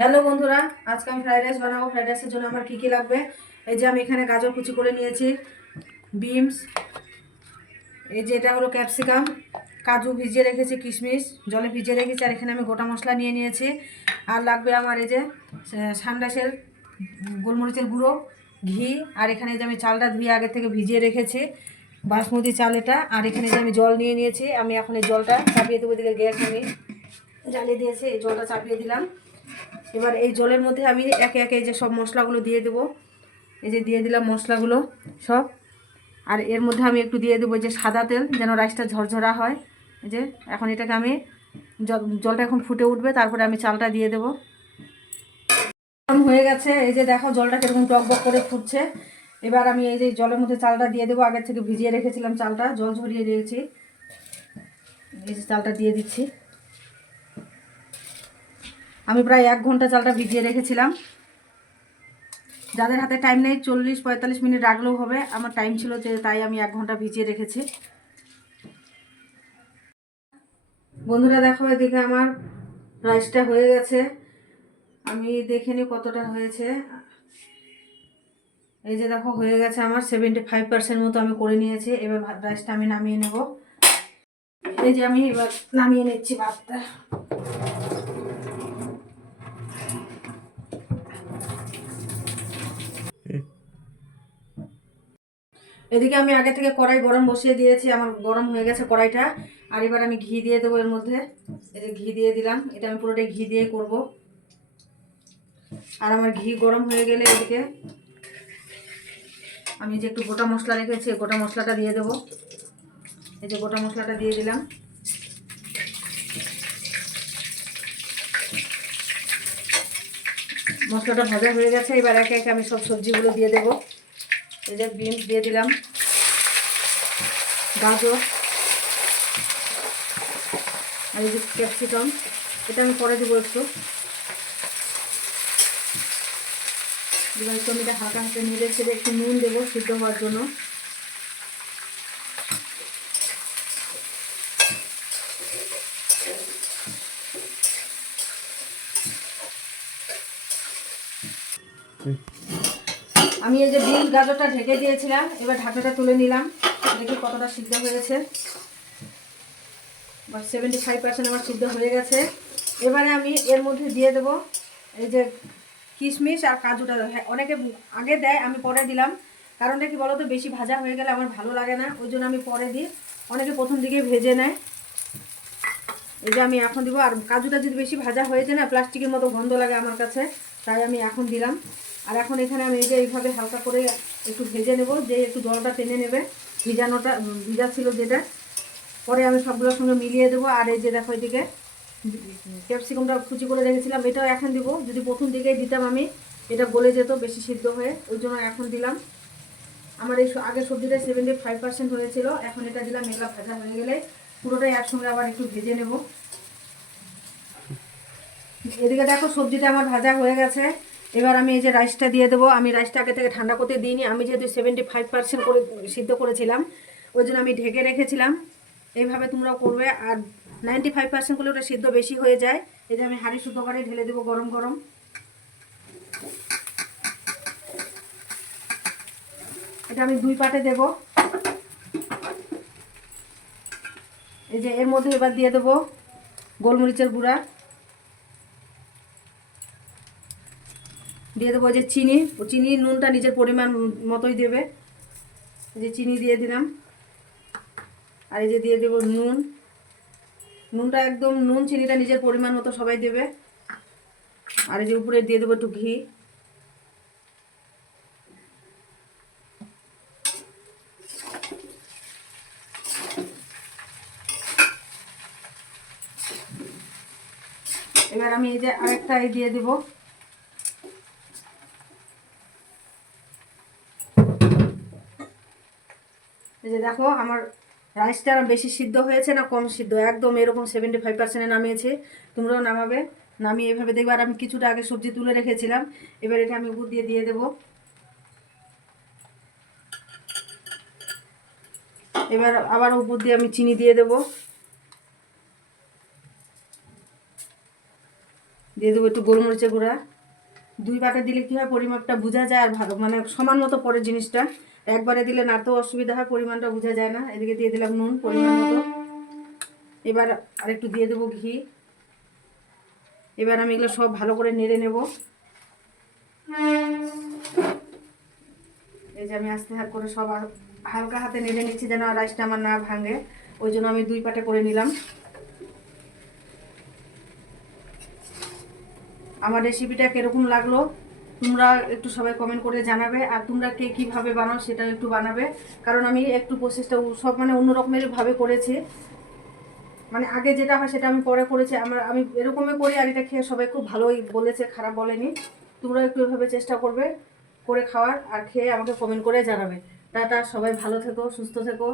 Hello বন্ধুরা, আজকে আমি ফ্রাইড রাইস বানাবো। ফ্রাইড রাইসের জন্য আমার কী কী লাগবে, এই যে আমি এখানে গাজর কুচি করে নিয়েছি, বিনস, এই যে এটা হলো ক্যাপসিকাম, কাজু ভিজিয়ে রেখেছি, কিশমিশ জলে ভিজিয়ে রেখেছি, আর এখানে আমি গোটা মশলা নিয়ে নিয়েছি। আর লাগবে আমার এই যে সানরাইসের গোলমরিচের গুঁড়ো, ঘি, আর এখানে যে আমি চালটা ধুয়ে আগে থেকে ভিজিয়ে রেখেছি, বাসমতি চাল এটা। আর এখানে যে আমি জল নিয়ে নিয়েছি, আমি এখন এই জলটা চাপিয়ে দেবো। এদিকে গ্যাস আমি জ্বালিয়ে দিয়েছি, এই জলটা চাপিয়ে দিলাম। এবার এই জলের মধ্যে আমি একে একে এই যে সব মশলাগুলো দিয়ে দেবো। এই যে দিয়ে দিলাম মশলাগুলো সব। আর এর মধ্যে আমি একটু দিয়ে দেবো যে সাদা তেল, যেন রাইসটা ঝরঝরা হয়। এই যে এখন এটাকে আমি জলটা এখন ফুটে উঠবে, তারপরে আমি চালটা দিয়ে দেবো। হয়ে গেছে, এই যে দেখো জলটা কিরকম টকবক করে ফুটছে। এবার আমি এই যে জলের মধ্যে চালটা দিয়ে দেবো। আগের থেকে ভিজিয়ে রেখেছিলাম চালটা, জল ঝরিয়ে দিয়েছি। এই যে চালটা দিয়ে দিচ্ছি। আমি প্রায় 1 ঘন্টা চালটা ভিজিয়ে রেখেছিলাম। যাদের হাতে টাইম নেই 40-45 মিনিট রাখলেও হবে, আমার টাইম ছিল যে তাই আমি 1 ঘন্টা ভিজিয়ে রেখেছি। বন্ধুরা দেখো, এদিকে আমার রাইসটা হয়ে গেছে। আমি দেখে নিই কতটা হয়েছে। এই যে দেখো হয়ে গেছে আমার 75% মতো আমি করে নিয়েছি। এবার রাইসটা আমি নামিয়ে নেব। এই যে আমি এবার নামিয়ে নিচ্ছি ভাতটা। এদিকে আমি আগে থেকে কড়াই গরম বসিয়ে দিয়েছি, আমার গরম হয়ে গেছে কড়াইটা। আর এবার আমি ঘি দিয়ে দেবো এর মধ্যে। এই যে ঘি দিয়ে দিলাম, এটা আমি পুরোটাই ঘি দিয়ে করব। আর আমার ঘি গরম হয়ে গেলে এদিকে আমি যে একটু গোটা মশলা রেখেছি, গোটা মশলাটা দিয়ে দেবো। এই যে গোটা মশলাটা দিয়ে দিলাম। মশলাটা ভাজা হয়ে গেছে, এবার একে একে আমি সব সবজিগুলো দিয়ে দেবো। এই যে বিনস দিয়ে দিলাম, গাজর, আর এই যে ক্যাপসিকাম, এটা আমি পরে দেবো একটু। এবার একটু আমি এটা হালকা হাতে নেড়ে ছেড়ে একটু নুন দেবো সিদ্ধ হওয়ার জন্য। আমি এই যে বিনস গাজরটা ঢেকে দিয়েছিলাম, এবার ঢাকনাটা তুলে নিলাম, দেখি কতটা সিদ্ধ হয়েছে। 75% আমার সিদ্ধ হয়ে গেছে। এবারে আমি এর মধ্যে দিয়ে দেবো এই যে কিশমিশ আর কাজুটা। হ্যাঁ, অনেকে আগে দেয়, আমি পরে দিলাম। কারণটা কি বলো তো, বেশি ভাজা হয়ে গেলে আমার ভালো লাগে না, ওই জন্য আমি পরে দিই। অনেকে প্রথম দিকেই ভেজে নেয়। এই যে আমি এখন দিব। আর কাজুটা যদি বেশি ভাজা হয়েছে না, প্লাস্টিকের মতো গন্ধ লাগে আমার কাছে, তাই আমি এখন দিলাম। আর এখন এখানে আমি এই যে এইভাবে হালকা করে একটু ভেজে নেব, যে একটু জলটা টেনে নেবে, ভিজানোটা ভিজা ছিল যেটা। পরে আমি সবগুলোর সঙ্গে মিলিয়ে দেবো। আর এই যে দেখো এদিকে ক্যাপসিকামটা কুচি করে রেখেছিলাম, এটাও এখন দিব। যদি প্রথম দিকেই দিতাম আমি, এটা গলে যেত বেশি সিদ্ধ হয়ে, ওই জন্য এখন দিলাম। আমার এই আগের সবজিটা 75% হয়েছিল, এখন এটা দিলাম। এগুলো ভাজা হয়ে গেলে পুরোটাই একসঙ্গে আবার একটু ভেজে নেব। এদিকে দেখো সবজিটা আমার ভাজা হয়ে গেছে। এবার আমি এই যে রাইসটা দিয়ে দেবো। আমি রাইসটা আগে থেকে ঠান্ডা করতে দিইনি, আমি যেহেতু 75% করে সিদ্ধ করেছিলাম, ওই জন্য আমি ঢেকে রেখেছিলাম। এইভাবে তোমরাও করবে। আর 95% করলে ওটা সিদ্ধ বেশি হয়ে যায়। এই যে আমি হাঁড়ি শুদ্ধ করে ঢেলে দেবো গরম গরম। এটা আমি 2 পাটে দেব। এই যে এর মধ্যে এবার দিয়ে দেবো গোলমরিচের গুঁড়া, দিয়ে দেবো যে চিনি। চিনি নুনটা নিজের পরিমাণ মতোই দেবে। এই যে চিনি দিয়ে দিলাম। আর এই যে দিয়ে দেবো নুন। নুনটা একদম নুন চিনিটা নিজের পরিমাণ মতো সবাই দেবে। আর এই যে উপরে দিয়ে দেবো একটু ঘি। এবার আমি এই যে আরেকটা এই দিয়ে দেবো। এই যে দেখো আমার রাইসটা বেশি সিদ্ধ হয়েছে না কম সিদ্ধ, একদম এরকম 75%-এ নামিয়েছে। তোমরাও নামাবে, নামিয়ে এভাবে দেখবে। আর আমি কিছুটা আগে সবজি তুলে রেখেছিলাম, এবার এটা আমি উপর দিয়ে দেবো। এবার আবার উপর দিয়ে আমি চিনি দিয়ে দেবো। দিয়ে দেবো একটু গোলমরিচের গুঁড়া। 2 পাটা দিলে কী হয় পরিমাপটা বোঝা যায় আর ভালো মানে সমান মতো পড়ে জিনিসটা। একবারে দিলে নাড়তেও অসুবিধা হয়, পরিমাণটা বোঝা যায় না। এদিকে দিয়ে দিলাম নুন পরিমাণ মতো। এবার আরেকটু দিয়ে দেবো ঘি। এবার আমি এগুলো সব ভালো করে নেড়ে নেব। এই যে আমি আস্তে হাত করে সব হালকা হাতে নেড়ে নিচ্ছি যেন রাইসটা আমার না ভাঙে, ওই জন্য আমি 2 পাটে করে নিলাম। আমার রেসিপিটা কীরকম লাগলো তোমরা একটু সবাই কমেন্ট করে জানাবে, আর তোমরা কে কীভাবে বানাও সেটা একটু বানাবে, কারণ আমি একটু প্রসেসটা সব মানে অন্য রকমেরভাবে করেছি। মানে আগে যেটা হয় সেটা আমি পরে করেছি, আমি এরকমই করি, আর এটা খেয়ে সবাই খুব ভালোই বলেছে, খারাপ বলেনি। তোমরা একটু এভাবে চেষ্টা করবে করে খাওয়ার, আর খেয়ে আমাকে কমেন্ট করে জানাবে। টাটা, সবাই ভালো থেকো, সুস্থ থেকো।